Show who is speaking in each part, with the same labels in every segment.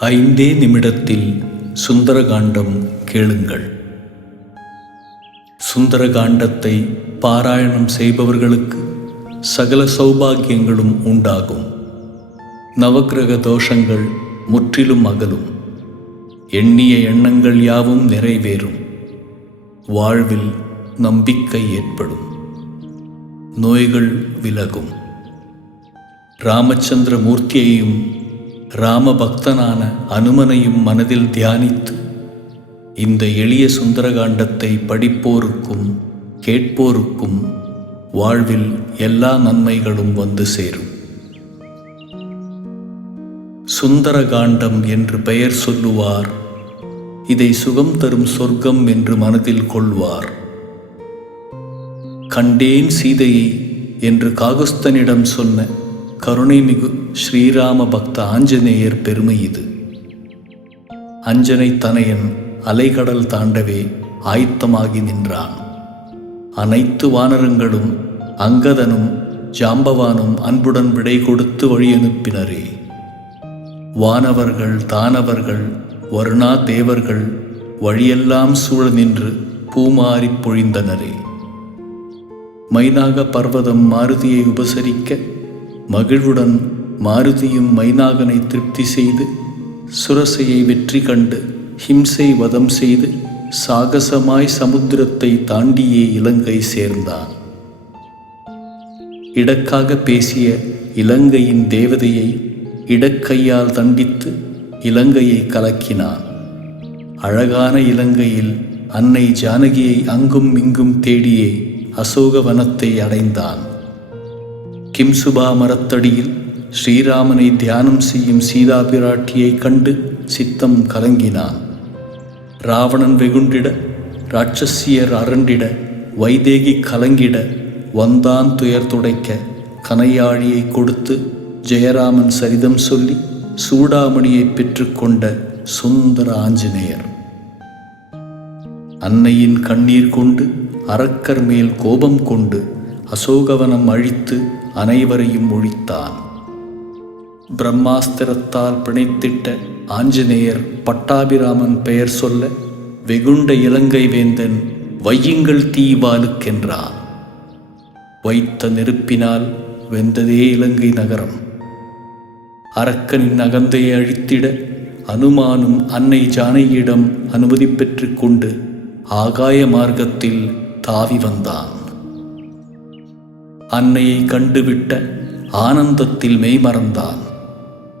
Speaker 1: ஐந்தே நிமிடத்தில் சுந்தரகாண்டம் கேளுங்கள். சுந்தரகாண்டத்தை பாராயணம் செய்பவர்களுக்கு சகல சௌபாகியங்களும் உண்டாகும். நவக்கிரக தோஷங்கள் முற்றிலும் அகலும். எண்ணிய எண்ணங்கள் யாவும் நிறைவேறும். வாழ்வில் நம்பிக்கை ஏற்படும். நோய்கள் விலகும். ராமச்சந்திர மூர்த்தியையும் ராமபக்தனான அனுமனையும் மனதில் தியானித்து இந்த எளிய சுந்தரகாண்டத்தை படிப்போருக்கும் கேட்போருக்கும் வாழ்வில் எல்லா நன்மைகளும் வந்து சேரும். சுந்தரகாண்டம் என்று பெயர் சொல்லுவார். இதை சுகம் தரும் சொர்க்கம் என்று மனதில் கொள்வார். கண்டேன் சீதையை என்று காகுஸ்தனிடம் சொன்ன கருணைமிகு ஸ்ரீராம பக்த ஆஞ்சநேயர் பெருமை இது. அஞ்சனை தனையன் அலைகடல் தாண்டவே ஆயத்தமாகி நின்றான். அனைத்து வானரங்களும் அங்கதனும் ஜாம்பவானும் அன்புடன் விடை கொடுத்து வழியனுப்பினரே வானவர்கள் தானவர்கள் வருணா தேவர்கள் வழியெல்லாம் சூழ நின்று பூமாறிப் பொழிந்தனரே. மைனாக பர்வதம் மாருதியை உபசரிக்க மகிழ்வுடன் மாருதியும் மைனாகனை திருப்தி செய்து சுரசையை வெற்றி கண்டு ஹிம்சை வதம் செய்து சாகசமாய் சமுத்திரத்தை தாண்டியே இலங்கை சேர்ந்தான். இடக்காக பேசிய இலங்கையின் தேவதையை இடக்கையால் தண்டித்து இலங்கையை கலக்கினான். அழகான இலங்கையில் அன்னை ஜானகியை அங்கும் இங்கும் தேடியே அசோகவனத்தை அடைந்தான் கிம்சுபா மரத்தடியில் ஸ்ரீராமனை தியானம் செய்யும் சீதா பிராட்டியைக் கண்டு சித்தம் கலங்கினான். ராவணன் வெகுண்டிட ராட்சசியர் அரண்டிட வைதேகி கலங்கிட வந்தான் துயர் துடைக்க கனையாழியை கொடுத்து ஜெயராமன் சரிதம் சொல்லி சூடாமணியை பெற்றுக்கொண்ட சுந்தர ஆஞ்சநேயர். அன்னையின் கண்ணீர் கொண்டு அரக்கர் மேல் கோபம் கொண்டு அசோகவனம் அழித்து அனைவரையும் ஒழித்தான். பிரம்மாஸ்திரத்தால் பிணைத்திட்ட ஆஞ்சநேயர் பட்டாபிராமன் பெயர் சொல்ல வெகுண்ட இலங்கை வேந்தன் வையுங்கள் தீவாலுக்கென்றான் வைத்த நெருப்பினால் வெந்ததே இலங்கை நகரம். அரக்கனின் அகந்தையை அழித்திட அனுமானும் அன்னை ஜானகியிடம் அனுமதி பெற்றுக்கொண்டு ஆகாய மார்க்கத்தில் தாவி வந்தான். அன்னையை கண்டுவிட்ட ஆனந்தத்தில் மெய்மறந்தான்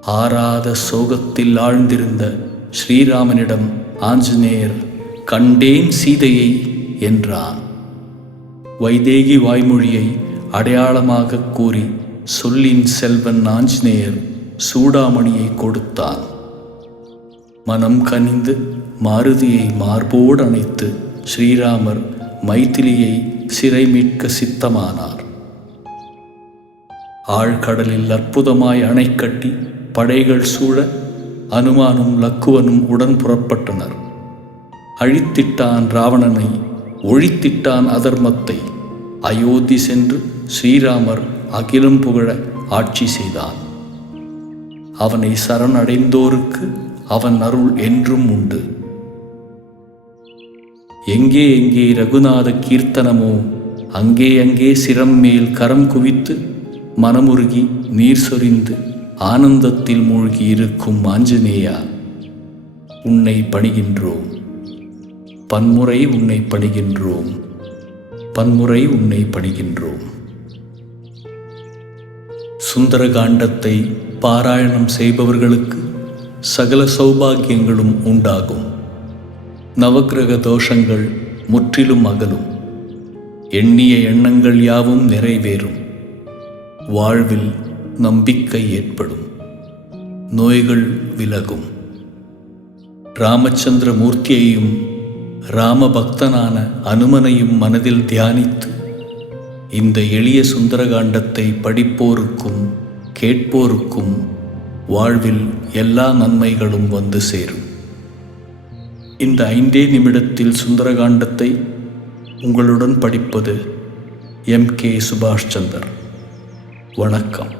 Speaker 1: ஆறாத சோகத்தில் ஆழ்ந்திருந்த ஸ்ரீராமனிடம் ஆஞ்சநேயர் கண்டேன் சீதையை என்றான். வைதேகி வாய்மொழியை அடையாளமாக கூறி சொல்லின் செல்வன் ஆஞ்சநேயர் சூடாமணியை கொடுத்தான். மனம் கனிந்து மாருதியை மார்போடு அணைத்து ஸ்ரீராமர் மைத்திலியை சிறை மீட்க சித்தமானார். ஆழ்கடலில் அற்புதமாய் அணை கட்டி படைகள் சூழ அனுமானும் லக்குவனும் உடன் புறப்பட்டனர். அழித்திட்டான் ராவணனை ஒழித்திட்டான் அதர்மத்தை. அயோத்தி சென்று ஸ்ரீராமர் அகிலம் புகழ ஆட்சி செய்தான். அவனை சரணடைந்தோருக்கு அவன் அருள் என்றும் உண்டு. எங்கே எங்கே ரகுநாத கீர்த்தனமோ அங்கே அங்கே சிரம் மேல் கரம் குவித்து மனமுருகி நீர் சொரிந்து ஆனந்தத்தில் மூழ்கி இருக்கும் ஆஞ்சநேயா உன்னை பணிகின்றோம். பன்முறை உன்னை பணிகின்றோம். பன்முறை உன்னை பணிகின்றோம். சுந்தரகாண்டத்தை பாராயணம் செய்பவர்களுக்கு சகல சௌபாகியங்களும் உண்டாகும். நவக்கிரக தோஷங்கள் முற்றிலும் அகலும். எண்ணிய எண்ணங்கள் யாவும் நிறைவேறும். வாழ்வில் நம்பிக்கை ஏற்படும். நோய்கள் விலகும். ராமச்சந்திர மூர்த்தியையும் ராமபக்தனான அனுமனையும் மனதில் தியானித்து இந்த எளிய சுந்தரகாண்டத்தை படிப்போருக்கும் கேட்போருக்கும் வாழ்வில் எல்லா நன்மைகளும் வந்து சேரும். இந்த ஐந்தே நிமிடத்தில் சுந்தரகாண்டத்தை உங்களுடன் படிப்பது எம் கே சுபாஷ் சந்தர் வணக்கம்.